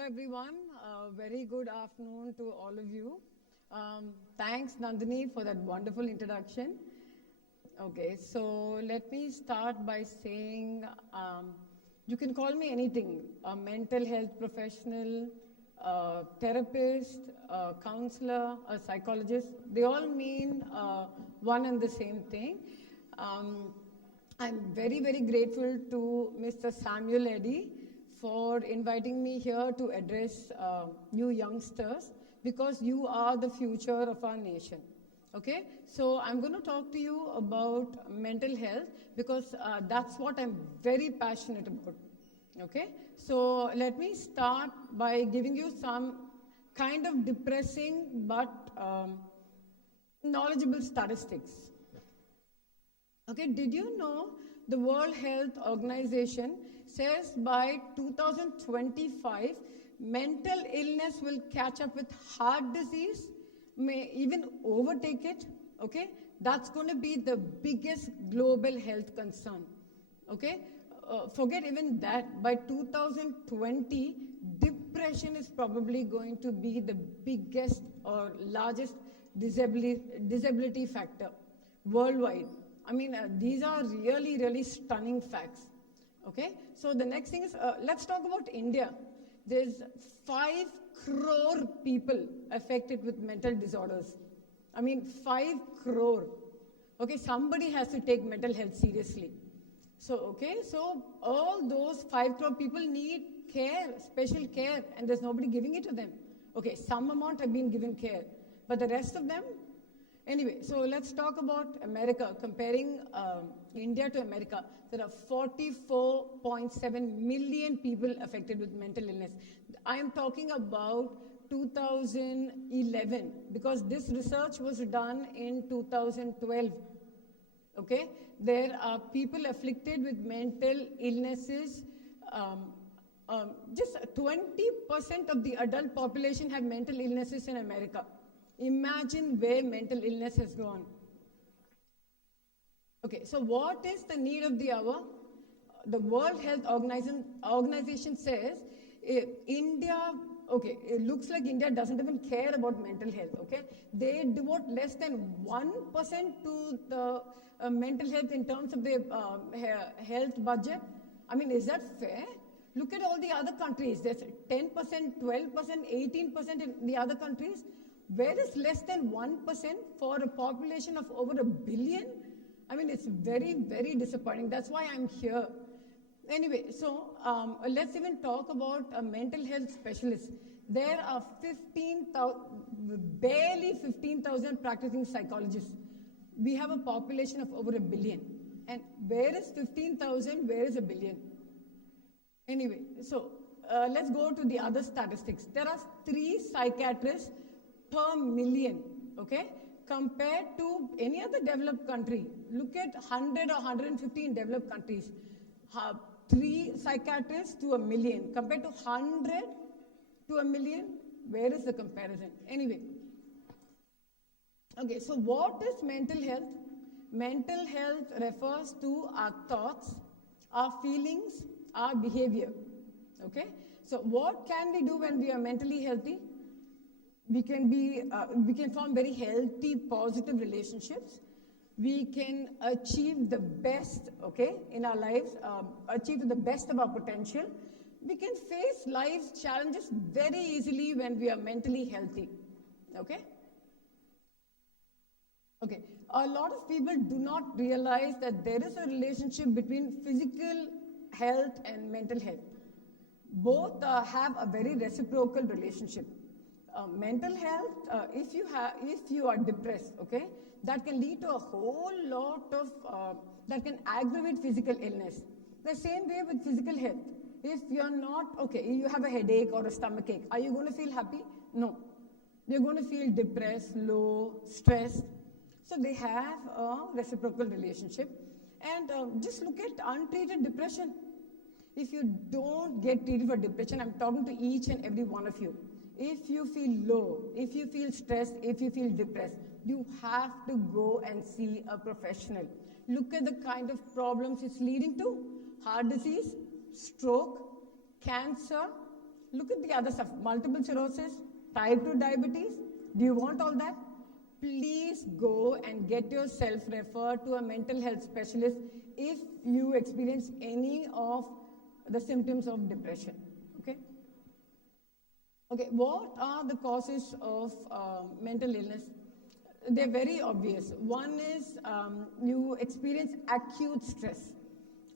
everyone. Very good afternoon to all of you. Thanks, Nandini, for that wonderful introduction. Okay, so let me start by saying you can call me anything, a mental health professional, a therapist, a counselor, a psychologist. They all mean one and the same thing. I'm very, very grateful to Mr. Samuel Eddy for inviting me here to address you youngsters because you are the future of our nation. Okay, so I'm going to talk to you about mental health because that's what I'm very passionate about. Okay, so let me start by giving you some kind of depressing but knowledgeable statistics. Okay, did you know the World Health Organization says by 2025, mental illness will catch up with heart disease, may even overtake it, okay? That's going to be the biggest global health concern, okay? Forget even that, by 2020, depression is probably going to be the biggest or largest disability factor worldwide. I mean, these are really, really stunning facts. Okay, so the next thing is, let's talk about India. There's 5 crore people affected with mental disorders. I mean, 5 crore. Okay, somebody has to take mental health seriously. So, okay, so all those 5 crore people need care, special care, and there's nobody giving it to them. Okay, some amount have been given care, but the rest of them. Anyway, so let's talk about America. Comparing India to America, there are 44.7 million people affected with mental illness. I am talking about 2011 because this research was done in 2012. Okay, there are people afflicted with mental illnesses. Just 20% of the adult population have mental illnesses in America. Imagine where mental illness has gone. Okay, so what is the need of the hour? The World Health Organization says India, okay, it looks like India doesn't even care about mental health, okay? They devote less than 1% to the mental health in terms of their health budget. I mean, is that fair? Look at all the other countries. There's 10%, 12%, 18% in the other countries. Where is less than 1% for a population of over 1 billion? I mean, it's very, very disappointing. That's why I'm here. Anyway, so let's even talk about a mental health specialist. There are barely 15,000 practicing psychologists. We have a population of over 1 billion. And where is 15,000? Where is 1 billion? Anyway, so let's go to the other statistics. There are 3 psychiatrists per million, okay, compared to any other developed country. Look at 100 or 150 in developed countries. 3 psychiatrists to 1 million compared to 100 to 1 million. Where is the comparison? Anyway, okay, so what is mental health? Mental health refers to our thoughts, our feelings, our behavior, okay? So what can we do when we are mentally healthy? We can form very healthy, positive relationships. We can achieve the best, okay, in our lives, achieve the best of our potential. We can face life's challenges very easily when we are mentally healthy, okay? Okay, a lot of people do not realize that there is a relationship between physical health and mental health. Both have a very reciprocal relationship. Mental health, if you are depressed, okay, that can lead to a whole lot of, that can aggravate physical illness. The same way with physical health. If you're not, okay, you have a headache or a stomach ache, are you going to feel happy? No. You're going to feel depressed, low, stressed. So they have a reciprocal relationship. And just look at untreated depression. If you don't get treated for depression, I'm talking to each and every one of you. If you feel low, if you feel stressed, if you feel depressed, you have to go and see a professional. Look at the kind of problems it's leading to. Heart disease, stroke, cancer, Look at the other stuff, multiple sclerosis, type 2 diabetes. Do you want all that? Please go and get yourself referred to a mental health specialist if you experience any of the symptoms of depression, okay? Okay, what are the causes of mental illness? They're very obvious. One is you experience acute stress,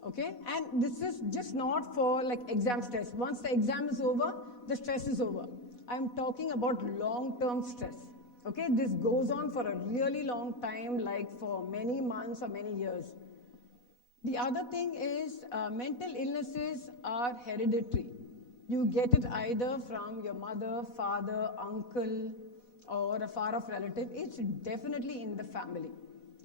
okay? And this is just not for like exam stress. Once the exam is over, the stress is over. I'm talking about long-term stress, okay? This goes on for a really long time, like for many months or many years. The other thing is mental illnesses are hereditary. You get it either from your mother, father, uncle, or a far-off relative. It's definitely in the family,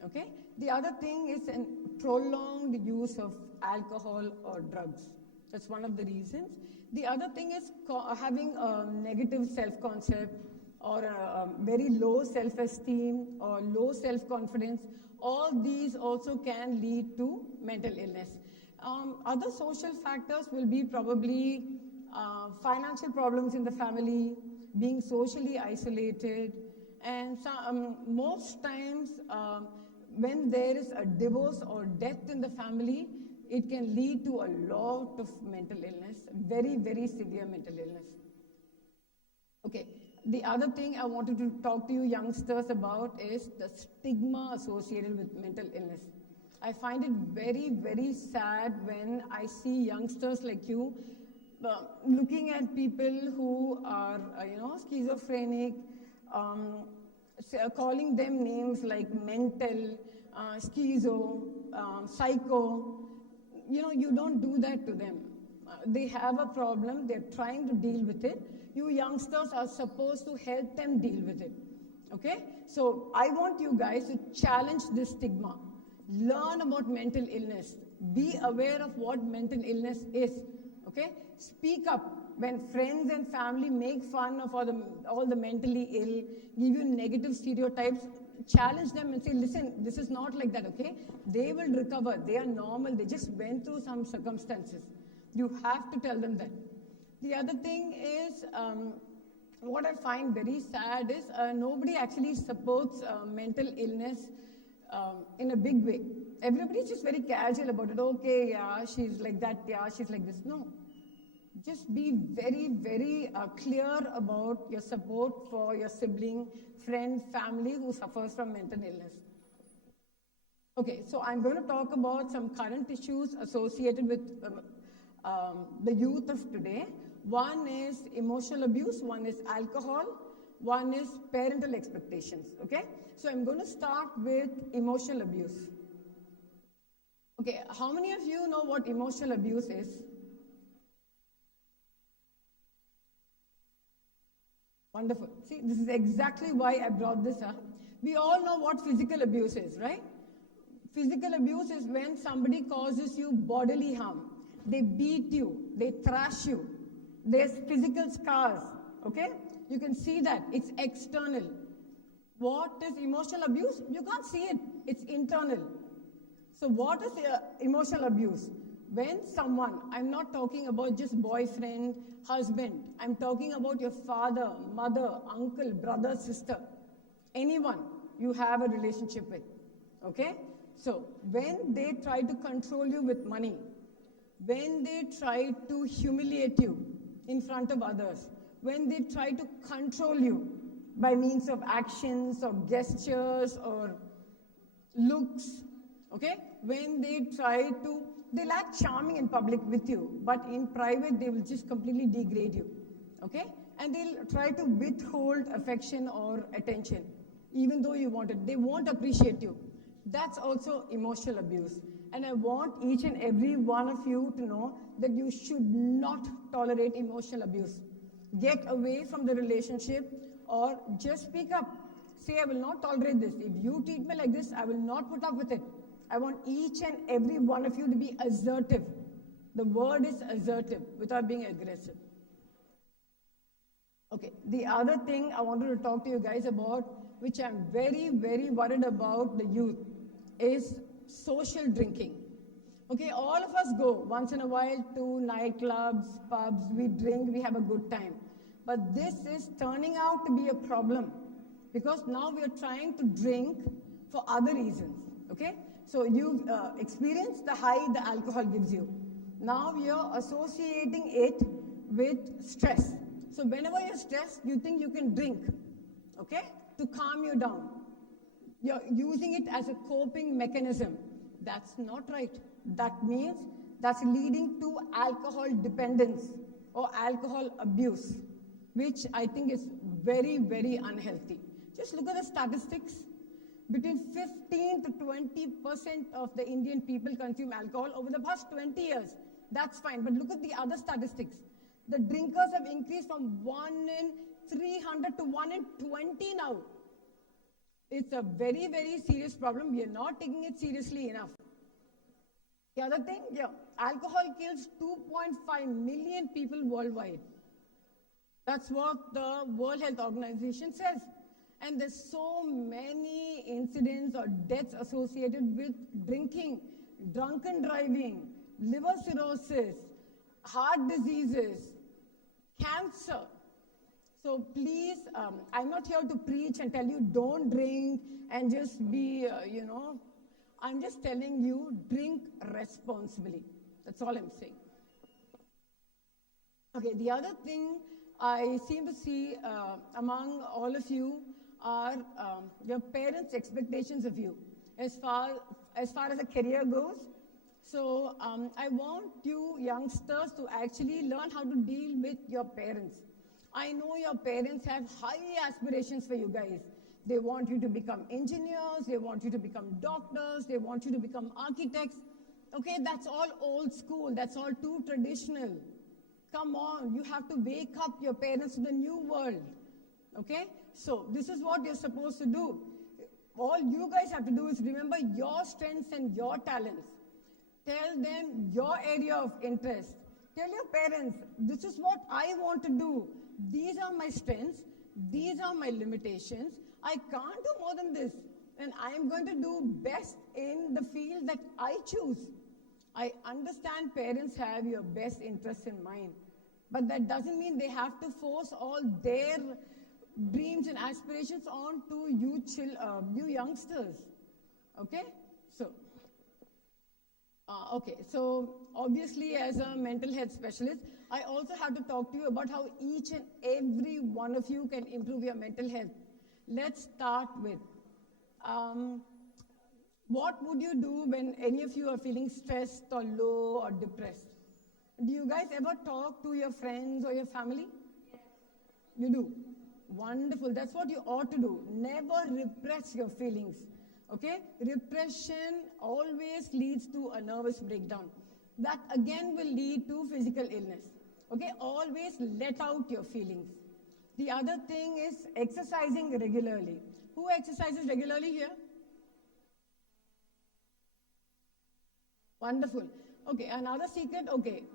okay? The other thing is a prolonged use of alcohol or drugs. That's one of the reasons. The other thing is having a negative self-concept or a very low self-esteem or low self-confidence. All these also can lead to mental illness. Other social factors will be probably financial problems in the family, being socially isolated, and most times when there is a divorce or death in the family, it can lead to a lot of mental illness, very, very severe mental illness. Okay, the other thing I wanted to talk to you youngsters about is the stigma associated with mental illness. I find it very, very sad when I see youngsters like you looking at people who are, schizophrenic, calling them names like mental, schizo, psycho. You don't do that to them. They have a problem, they're trying to deal with it. You youngsters are supposed to help them deal with it, okay? So I want you guys to challenge this stigma. Learn about mental illness. Be aware of what mental illness is, okay? Speak up. When friends and family make fun of all the mentally ill, give you negative stereotypes, challenge them and say, listen, this is not like that, okay? They will recover. They are normal. They just went through some circumstances. You have to tell them that. The other thing is, what I find very sad is nobody actually supports mental illness in a big way. Everybody's just very casual about it. Okay, yeah, she's like that, yeah, she's like this. No. Just be very, very clear about your support for your sibling, friend, family who suffers from mental illness. Okay, so I'm going to talk about some current issues associated with the youth of today. One is emotional abuse, one is alcohol, one is parental expectations, okay? So I'm going to start with emotional abuse. Okay, how many of you know what emotional abuse is? Wonderful. See, this is exactly why I brought this up. We all know what physical abuse is, right? Physical abuse is when somebody causes you bodily harm. They beat you, they thrash you. There's physical scars, okay? You can see that. It's external. What is emotional abuse? You can't see it. It's internal. So what is emotional abuse? When someone, I'm not talking about just boyfriend, husband, I'm talking about your father, mother, uncle, brother, sister, anyone you have a relationship with, okay? So when they try to control you with money, when they try to humiliate you in front of others, when they try to control you by means of actions or gestures or looks, okay? When they try to, they'll act charming in public with you, but in private they will just completely degrade you, okay? And they'll try to withhold affection or attention, even though you want it. They won't appreciate you. That's also emotional abuse. And I want each and every one of you to know that you should not tolerate emotional abuse. Get away from the relationship or just speak up. Say, I will not tolerate this. If you treat me like this, I will not put up with it. I want each and every one of you to be assertive. The word is assertive without being aggressive. Okay, the other thing I wanted to talk to you guys about, which I'm very, very worried about the youth, is social drinking. Okay, all of us go once in a while to nightclubs, pubs, we drink, we have a good time. But this is turning out to be a problem because now we are trying to drink for other reasons. Okay? So you've experienced the high the alcohol gives you. Now you're associating it with stress. So whenever you're stressed, you think you can drink, okay, to calm you down. You're using it as a coping mechanism. That's not right. That means that's leading to alcohol dependence or alcohol abuse, which I think is very, very unhealthy. Just look at the statistics. Between 15 to 20% of the Indian people consume alcohol over the past 20 years. That's fine, but look at the other statistics. The drinkers have increased from 1 in 300 to 1 in 20 now. It's a very, very serious problem. We are not taking it seriously enough. The other thing, alcohol kills 2.5 million people worldwide. That's what the World Health Organization says. And there's so many incidents or deaths associated with drinking, drunken driving, liver cirrhosis, heart diseases, cancer. So please, I'm not here to preach and tell you don't drink and just be, I'm just telling you drink responsibly. That's all I'm saying. Okay, the other thing I seem to see among all of you are your parents' expectations of you as far as a career goes. So I want you youngsters to actually learn how to deal with your parents. I know your parents have high aspirations for you guys. They want you to become engineers, they want you to become doctors, they want you to become architects. Okay, that's all old school, that's all too traditional. Come on, you have to wake up your parents to the new world. Okay, so this is what you're supposed to do. All you guys have to do is remember your strengths and your talents. Tell them your area of interest. Tell your parents, this is what I want to do. These are my strengths. These are my limitations. I can't do more than this. And I'm going to do best in the field that I choose. I understand parents have your best interests in mind. But that doesn't mean they have to force all their dreams and aspirations on to you youngsters. Okay? So obviously as a mental health specialist, I also have to talk to you about how each and every one of you can improve your mental health. Let's start with, what would you do when any of you are feeling stressed or low or depressed? Do you guys ever talk to your friends or your family? Yes. You do? Wonderful. That's what you ought to do. Never repress your feelings. Okay? Repression always leads to a nervous breakdown. That again will lead to physical illness. Okay? Always let out your feelings. The other thing is exercising regularly. Who exercises regularly here? Wonderful. Okay, another secret,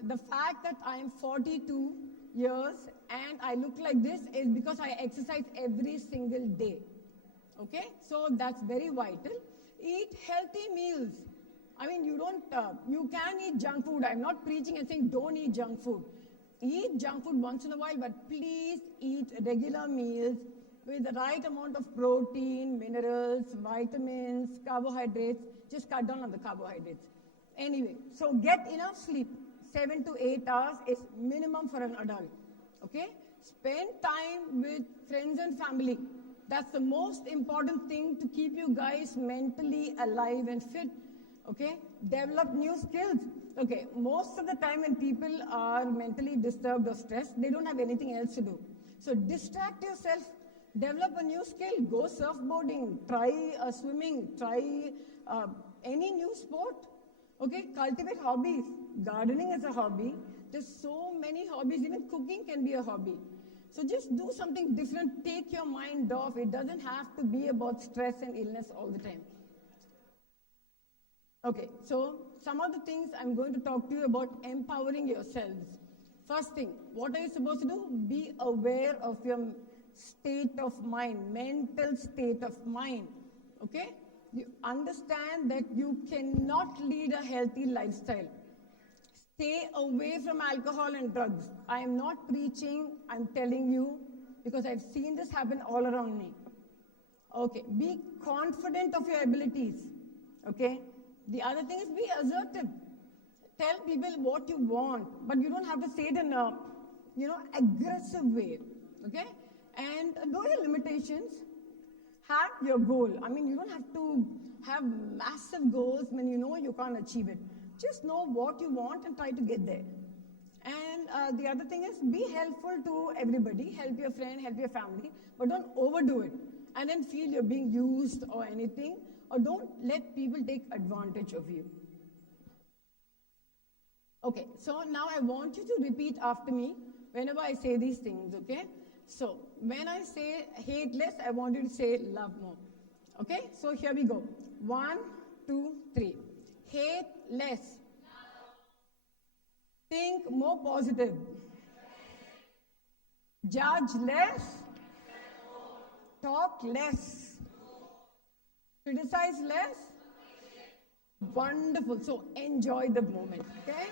the fact that I am 42 years and I look like this is because I exercise every single day. Okay, so that's very vital. Eat healthy meals. I mean, you can eat junk food. I'm not preaching and saying don't eat junk food. Eat junk food once in a while, but please eat regular meals with the right amount of protein, minerals, vitamins, carbohydrates. Just cut down on the carbohydrates. Anyway, so get enough sleep. 7 to 8 hours is minimum for an adult. Okay? Spend time with friends and family. That's the most important thing to keep you guys mentally alive and fit. Okay? Develop new skills. Okay, most of the time when people are mentally disturbed or stressed, they don't have anything else to do. So distract yourself. Develop a new skill. Go surfboarding. Try swimming. Try any new sport. Okay, cultivate hobbies. Gardening is a hobby. There's so many hobbies. Even cooking can be a hobby. So just do something different. Take your mind off. It doesn't have to be about stress and illness all the time. Okay, so some of the things I'm going to talk to you about empowering yourselves. First thing, what are you supposed to do? Be aware of your state of mind, mental state of mind. Okay? You understand that you cannot lead a healthy lifestyle. Stay away from alcohol and drugs. I am not preaching, I'm telling you, because I've seen this happen all around me. Okay, be confident of your abilities. Okay? The other thing is be assertive. Tell people what you want, but you don't have to say it in a, aggressive way. Okay? And know your limitations. Have your goal. I mean, you don't have to have massive goals when you know you can't achieve it. Just know what you want and try to get there. And the other thing is be helpful to everybody. Help your friend, help your family, but don't overdo it and then feel you're being used or anything, or don't let people take advantage of you. Okay, so now I want you to repeat after me whenever I say these things, okay? So when I say hate less, I want you to say love more. Okay, so here we go. 1, 2, 3. Hate less. Think more positive. Judge less. Talk less. Criticize less. Wonderful. So enjoy the moment. Okay?